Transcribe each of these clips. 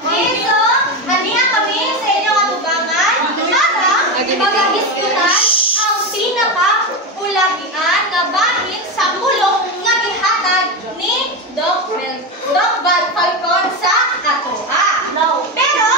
Okay, so, haniya kami sa inyong atubangan para mag-diskutan ang pinaka-ulagian na bahin sa pulong nga gihatag ni Doc Val Falcon sa atoa. Pero,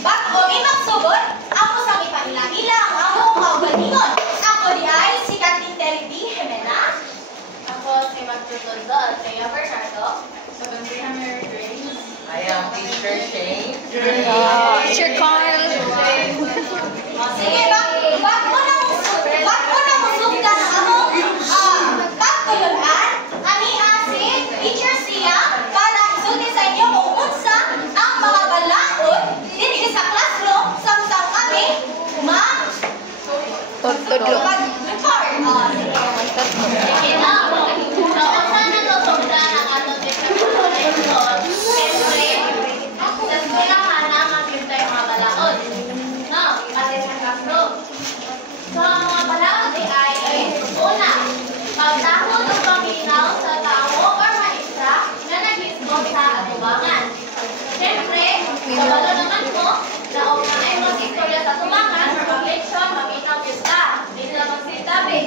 bago kami magsugod, ako sa ipahila-hila ang among kaugalingon. Ako di ay si Kathleen Terry D. Jimena. Ako si Magtutundo at Thea Bernardo. I am Teacher Shane. Teacher Carl. Sige, bago na musugdan ang among pagtulunan, ania si Teacher Sia para isulti sa inyo kung unsa ang mga balaod dinhi sa classroom samtang kami Tudlo. mag-record. Sige na. So, unsa na to sugdan ang atong definition? Siyempre, sa eskwelahan na makita yung mga balaod. No, pati sa classroom. So, ang mga balaod ay una, pagtakot o paminaw sa tao or maestra na nag-isbog sa atubangan. Siyempre, kabalo naman po na o na ay mag-istorya sa atubangan or mag-leksyon, maminaw kita. Hindi na magsitabi.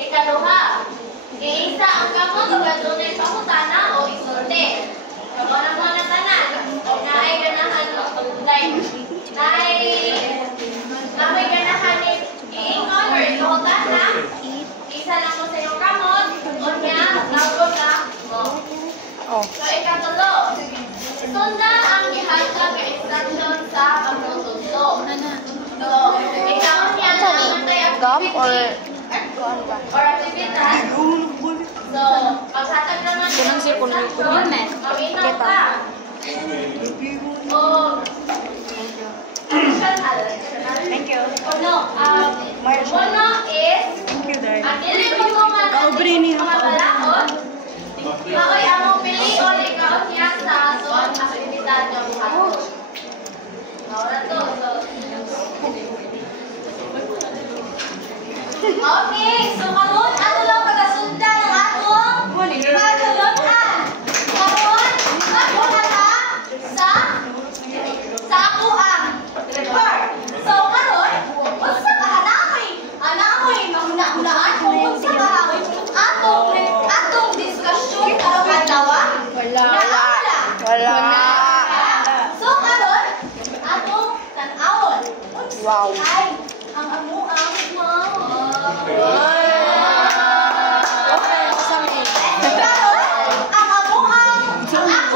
Ikaduha, iisa ang kamot o gadunay pangutana o isulti. Kabalo mo na tanan, na ay ganahan na may ganahan ni iingon or ilutan na isa lang mo sa iyong kamot o niya lawag na mo. So, ikatulo, sunda ang ihatag ng instruction sa pagtutugso. So, ikaw niya Gum or aktivitas. So, paghatag naman ng instruction, maminaw ka. O, Thank you. Uno is, ang dili mo mga balaod, kaoy among pilion, ikaw niya sa aton aktibidad ng buhaton. Ahora to. Okay, so karon ato lang pagasundan ang atong pagtulunan. Karon ako na ta sa ako ang report. So karon, unsa ka anamoy mahuna-hunaan kung unsa ka atong diskusyon karong adlaw? Wala. So karon, atong tan-awon. Wow. Ay, ang amuang mama. Okay, kasami. Karon, ang ako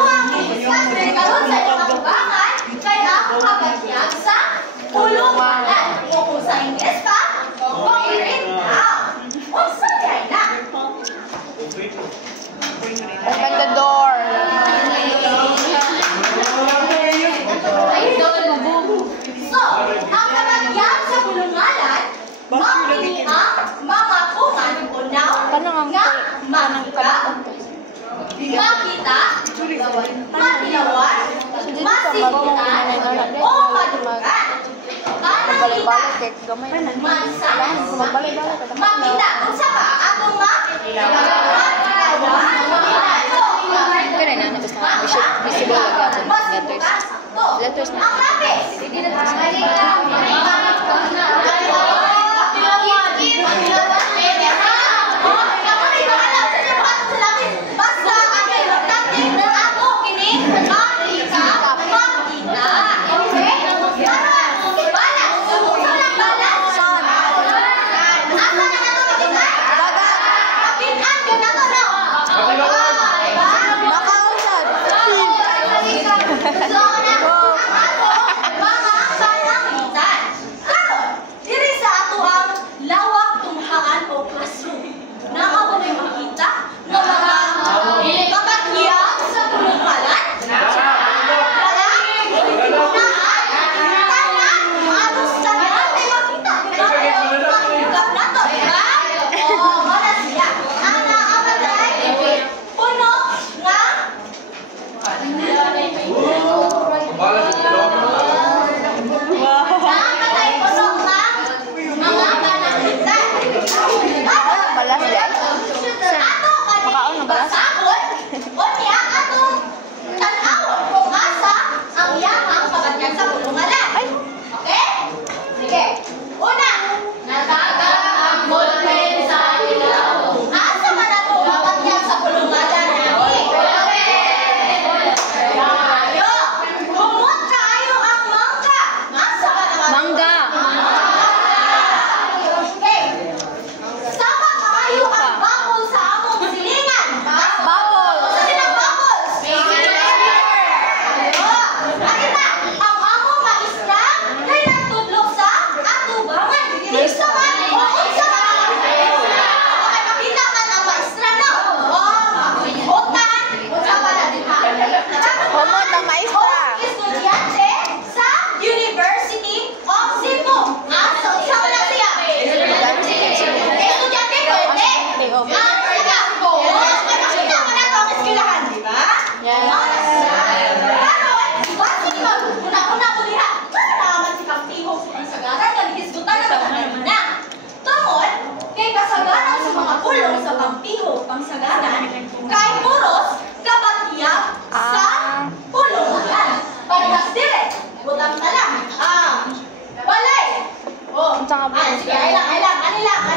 ang i-discuss karon sa inyong atubangan kay ako kabagyag sa pulungan. O sa Ingles pa, concrete down. Unsa kay na? Open the door. So, ang kabagyag sa pulunganan, mabili ang mga kumanunaw nga mangga, makita, matilawan, masibutan, o madugan. Balik-balik kay gamay na. Mansanas. Magbalik-balik ka. Makita kung sa pa atong matilawan, Kaya na basta visible agad letters na. ang lapis. Basta ang importante na ako kini makita. Okay? Karon, balance. Unsa lang balance? Asa na nato makita? Kapitan gyud nato no. Nakausad. So, mga panangitan. Karon, diri sa ato ang lawak tunghaan o classroom. Na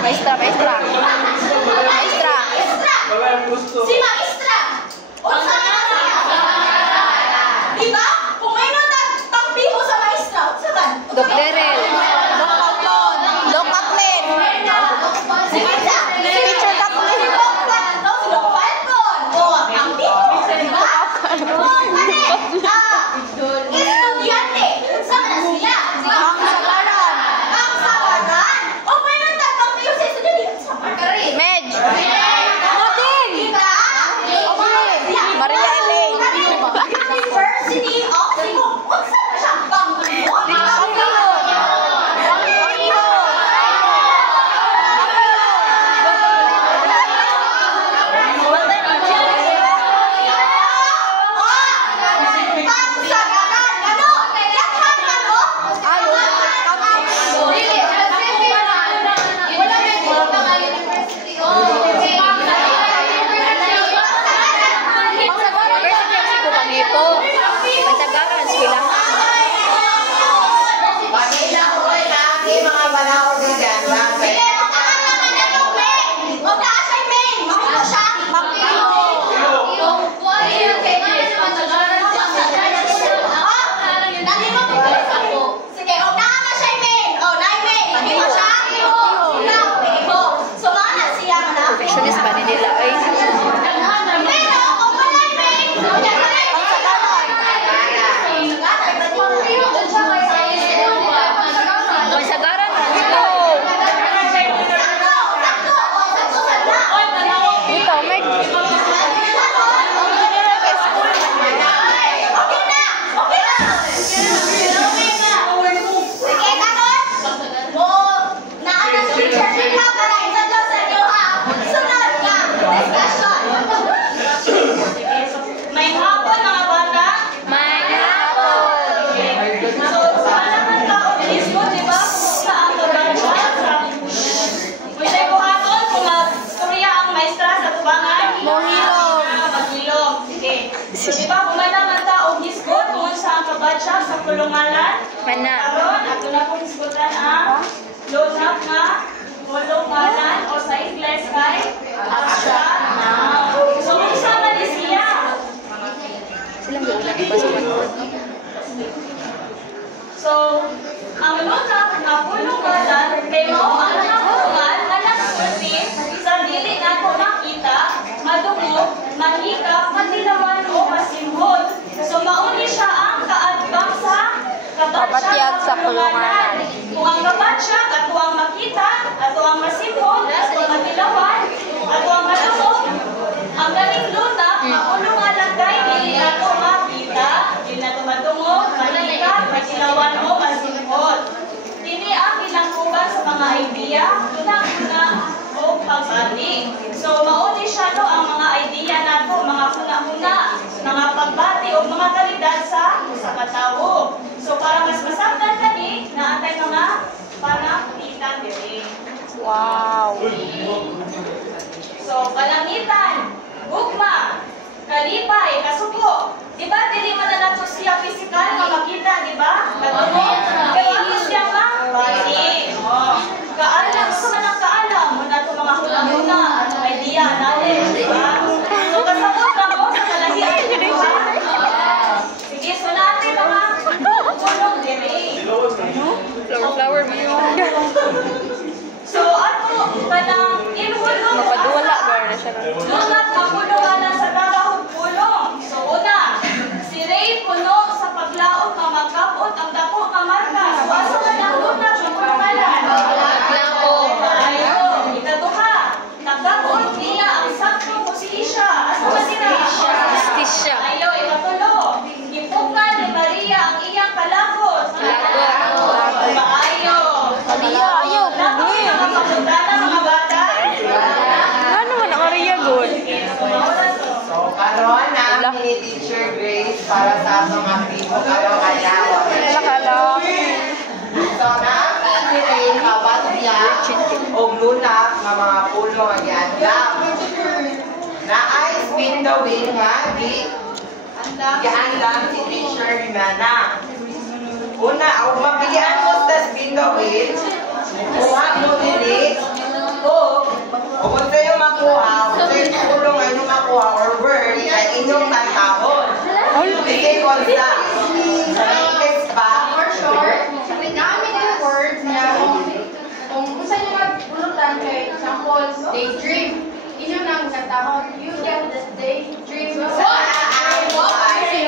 Maestra. Maestra. Si Maestra. Unsa man siya? Diba? Kung may nagtampiho sa Maestra, unsa man? Doc Daryl. Doc Kaplon. Doc Kaplin. Si Maestra. Si Teacher Kaplin. Si Doc Falcon. O, ang dito. Diba? O, estudyante. Unsa man na sila? Ang sagaran. Ang sagaran. O, may nagtampiho sa estudyante. Unsa man? Medj. Diba? Maria Elaine. University of Cebu. Unsa man siya? Perfectionist ba nila ay? Magsagaran. Dito, may May hapon mga bata. So, sana man taon mismo, di ba? Kumusta ang kabansya? Pwede ko hapon kung mag-storya ang maestra sa tubangan. Mohilom. Maghilom. Sige. So, di ba, kung may naman taong hisgot kung saan ang kabansya sa kulungalan. Mana. Karon, ato na kong hisgotan ang load-up na kulungalan o sa Ingles kay Asya. So, kung saan na di siya? Silang ulan iba sa manhod. So, ang lunak na pulungalan, kay mao ang nakapungan na nagsulti sa dili nato makita, madungog, mahikap, madilawan o masimhod. So, mauni siya ang kaadbang sa Kabatyag sa pulungalan. Kung ang kabatsya, ato ang makita, ato ang masimhod, ato ang madilawan, ato ang madungog, ang galing lunak, mapulungalan kay dili nato makita, dili nato madungog, mahikap, madilawan o masimhod. Dini ang bilanggugan sa mga idea, tunang-una o pagbati. So, mauni siya no ang mga idea nato, mga huna-huna, mga pagbati o mga kalidad sa katawo. So, para mas masabtan kani, naantay mga panakita diri. Wow. So, palangitan, gugma, kalipay, kasuko. Diba, dili man na nato siya physical nga makita, diba? Katumo. Pero ano siya bati. Kaalam, sa manang kaalam, muna ito mga hula-hula, at idea, knowledge, diba? So, kasabot na mo sa kalahian, diba? Sige, so natin mga kulong diri. Flower man. So, ato, kanang inulong. Mapaduwala ba na siya? Lunat na pulungalan sa tagahog pulong. So, una, si Ray puno sa paglaot na magkapot ang dako nga marka. So, asa man ang lunat na pulungalan? Naglaot. Ayo, ikaduha, nagkapot niya ang saktong posisya. Asa man sila? Justisya. Ayo, ikatulo, ipukan ni Maria ang iyang kalakot. Lagot. Maayo. Maria, ayaw, Lagot pugin. na kapagdana mga bata. Ano man ang Maria good? So, karon na ni Teacher Grace para sa atong aktibo karong adlaw. Nakala. So, na kabatya o lunak nga mga pulo ang iadlak. Na ice windowing nga gihandang si Teacher Rimana. Una, ang mapilian mo sa windowing, kuha mo dili book, kung sa'yo makuha, kung sa'yo tulong ay makuha or word, ay inyong kantahon. Kasi kung sa text ba? For short, namin yung words niya kung saan yung magbulutan kay example, daydream. Inyo nang katahon, you get the daydream.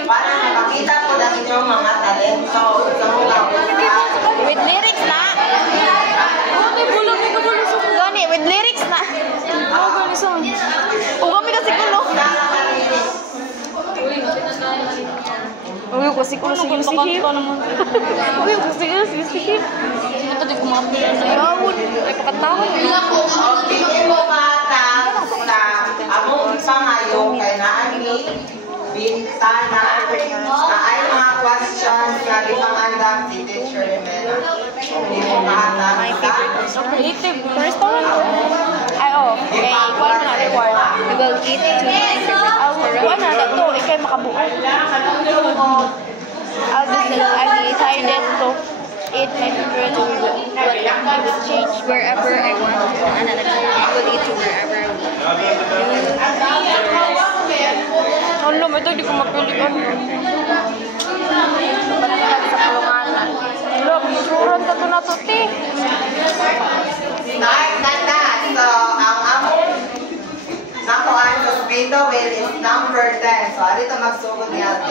Para makakita ko na inyong mga talento sa mga With lyrics na. Gani, with lyrics na. Gani song. Kami kasi kulo. Uy, kasi kulo sige nakakanta naman. Uy, kasi sige. Ito di kumapil na yun. Ay pakatawin. Hindi mo bata na among pangayo kay naani bintana na ay mga questions na limang si Teacher Mena. Hindi mo bata. Creative. First one. Ay, oh. Okay, one na reward. We will eat tonight. One na to. Ikay makabuo. I'll decided to eat my favorite food. But I will change wherever I want. And I will eat to wherever I want. Alam, ito di ko mapilikan. Balikan sa kulunganan. Alam, suran ka to na to, te. Start na na. So, ang among nakuhaan sa Speedo will is number 10. So, alito magsugod niya.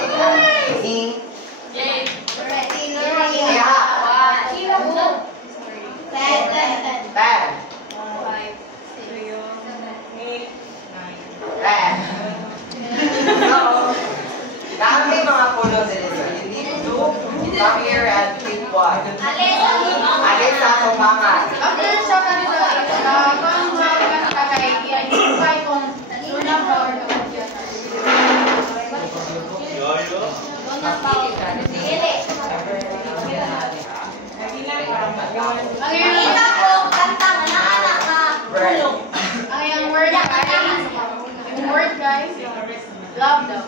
Dami mga puno dito. You need to come here and pick one. Alis sa tumangan. After siya kanila, kung mga kakaibigan, yung five kung unang power naman yun. Kita ko, kanta mo na anak ka. Ang yung word guys, love daw.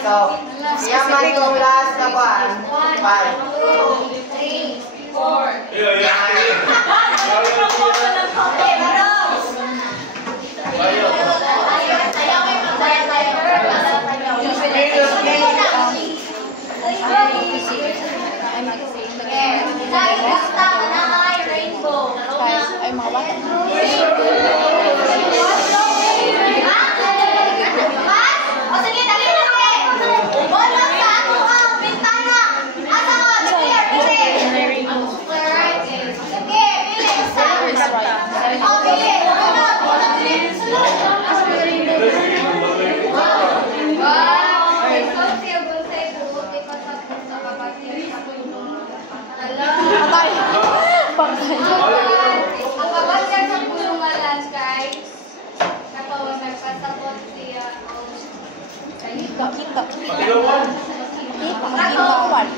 So, yaman yung last na one. 5. 2, 3, 4. Ay, mga bata. Ang kabasyag sa pulungan lang, guys. Nagpasapot siya. Kita. Katawan.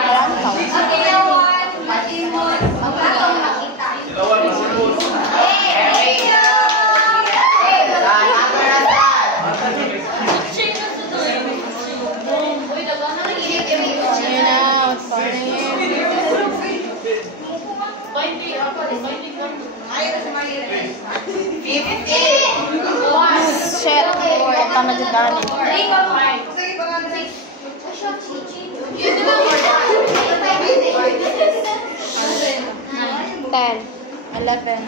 Kalantaw. Ang ginawan, matimon, ang atong nakita. Thank you! Shit. Ito na dyan. 10, 11,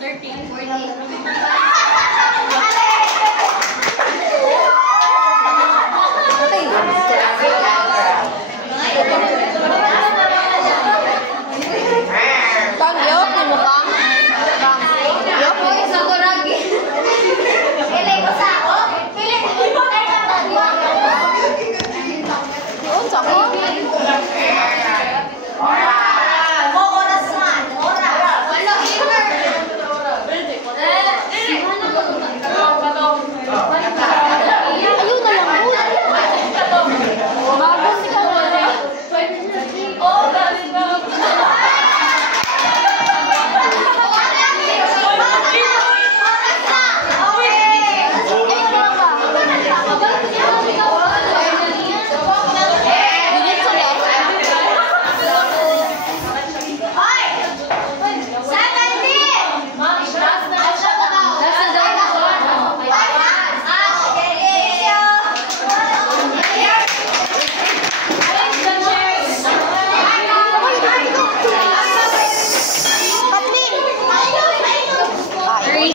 13, 14.